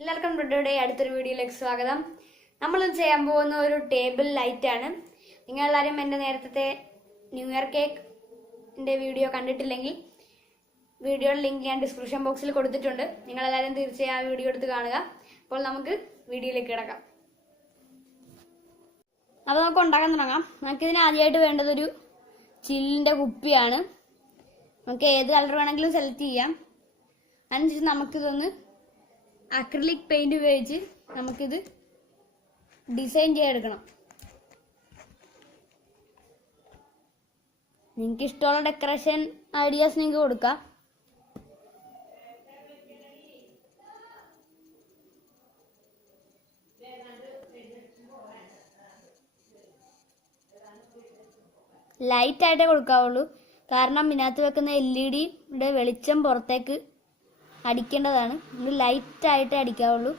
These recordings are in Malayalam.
എല്ലാവർക്കും ബ്രെഡോയുടെ അടുത്തൊരു വീഡിയോയിലേക്ക് സ്വാഗതം. നമ്മൾ ചെയ്യാൻ പോകുന്ന ഒരു ടേബിൾ ലൈറ്റ് ആണ്. നിങ്ങളെല്ലാവരും എൻ്റെ നേരത്തെ ന്യൂ ഇയർ കേക്കിൻ്റെ വീഡിയോ കണ്ടിട്ടില്ലെങ്കിൽ വീഡിയോയുടെ ലിങ്ക് ഞാൻ ഡിസ്ക്രിപ്ഷൻ ബോക്സിൽ കൊടുത്തിട്ടുണ്ട്. നിങ്ങളെല്ലാവരും തീർച്ചയായും ആ വീഡിയോ എടുത്ത് കാണുക. അപ്പോൾ നമുക്ക് വീഡിയോയിലേക്ക് കിടക്കാം. അപ്പോൾ നമുക്ക് ഉണ്ടാക്കാൻ തുടങ്ങാം. നമുക്കിതിന് ആദ്യമായിട്ട് വേണ്ടതൊരു ചില്ലിൻ്റെ കുപ്പിയാണ്. നമുക്ക് ഏത് കളർ വേണമെങ്കിലും സെലക്ട് ചെയ്യാം. അതിനുശേഷം നമുക്കിതൊന്ന് അക്രിലിക് പെയിന്റ് ഉപയോഗിച്ച് നമുക്കിത് ഡിസൈൻ ചെയ്തെടുക്കണം. നിങ്ങൾക്ക് ഇഷ്ടമുള്ള ഡെക്കറേഷൻ ഐഡിയാസ് നിങ്ങൾക്ക് കൊടുക്കാം. ലൈറ്റായിട്ടേ കൊടുക്കാവുള്ളൂ, കാരണം ഇതിനകത്ത് വെക്കുന്ന LED വെളിച്ചം പുറത്തേക്ക് അടിക്കേണ്ടതാണ്. നമ്മൾ ലൈറ്റായിട്ടേ അടിക്കാവുള്ളൂ.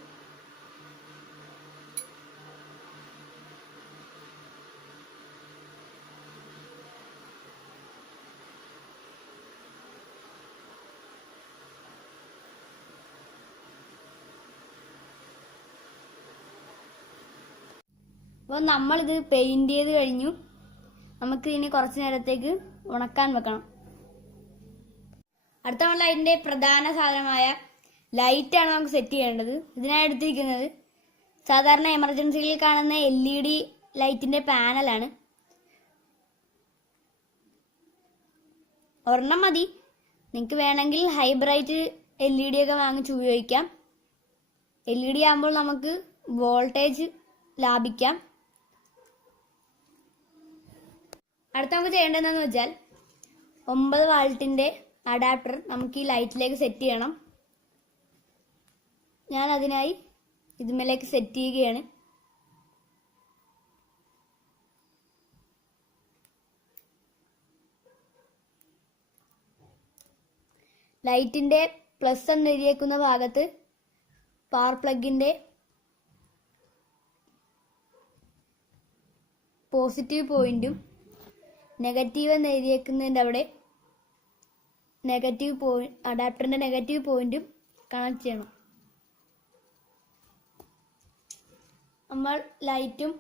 അപ്പോൾ നമ്മളിത് പെയിന്റ് ചെയ്ത് കഴിഞ്ഞു. നമുക്ക് ഇനി കുറച്ച് നേരത്തേക്ക് ഉണക്കാൻ വെക്കണം. അടുത്ത നമ്മൾ അതിൻ്റെ പ്രധാന സാധനമായ ലൈറ്റാണ് നമുക്ക് സെറ്റ് ചെയ്യേണ്ടത്. ഇതിനായി എടുത്തിരിക്കുന്നത് സാധാരണ എമർജൻസിയിൽ കാണുന്ന LED ലൈറ്റിൻ്റെ പാനലാണ്. ഒരെണ്ണം മതി. നിങ്ങൾക്ക് വേണമെങ്കിൽ ഹൈബ്രൈറ്റ് LED ഒക്കെ വാങ്ങിച്ച് ഉപയോഗിക്കാം. LED ആകുമ്പോൾ നമുക്ക് വോൾട്ടേജ് ലാഭിക്കാം. അടുത്ത നമുക്ക് ചെയ്യേണ്ടതെന്ന് വെച്ചാൽ 9 വാൾട്ടിൻ്റെ അഡാപ്റ്റർ നമുക്ക് ഈ ലൈറ്റിലേക്ക് സെറ്റ് ചെയ്യണം. ഞാൻ അതിനായി ഇതിന്മേലേക്ക് സെറ്റ് ചെയ്യുകയാണ്. ലൈറ്റിൻ്റെ പ്ലസ് എന്ന് എഴുതിയേക്കുന്ന ഭാഗത്ത് പവർ പ്ലഗിൻ്റെ പോസിറ്റീവ് പോയിന്റും നെഗറ്റീവ് എന്ന് എഴുതിയേക്കുന്നതിൻ്റെ അവിടെ അഡാപ്റ്ററിൻ്റെ നെഗറ്റീവ് പോയിന്റും കണക്ട് ചെയ്യണം. നമ്മൾ ലൈറ്റും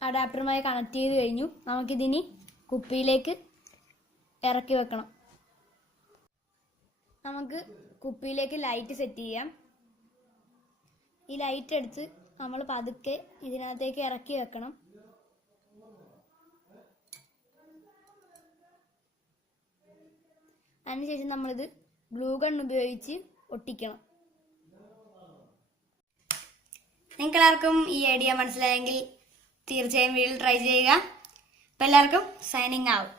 അഡാപ്റ്ററുമായി കണക്ട് ചെയ്ത് കഴിഞ്ഞു. നമുക്കിതിനി കുപ്പിയിലേക്ക് ഇറക്കി വെക്കണം. നമുക്ക് കുപ്പിയിലേക്ക് ലൈറ്റ് സെറ്റ് ചെയ്യാം. ഈ ലൈറ്റ് എടുത്ത് നമ്മൾ പതുക്കെ ഇതിനകത്തേക്ക് ഇറക്കി വെക്കണം. അതിനുശേഷം നമ്മളിത് ഗ്ലൂ ഗൺ ഉപയോഗിച്ച് ഒട്ടിക്കണം. നിങ്ങൾക്ക് എല്ലാവർക്കും ഈ ഐഡിയ മനസ്സിലായെങ്കിൽ തീർച്ചയായും വീട്ടിൽ ട്രൈ ചെയ്യുക. അപ്പോൾ എല്ലാവർക്കും സൈനിങ് ഔട്ട്.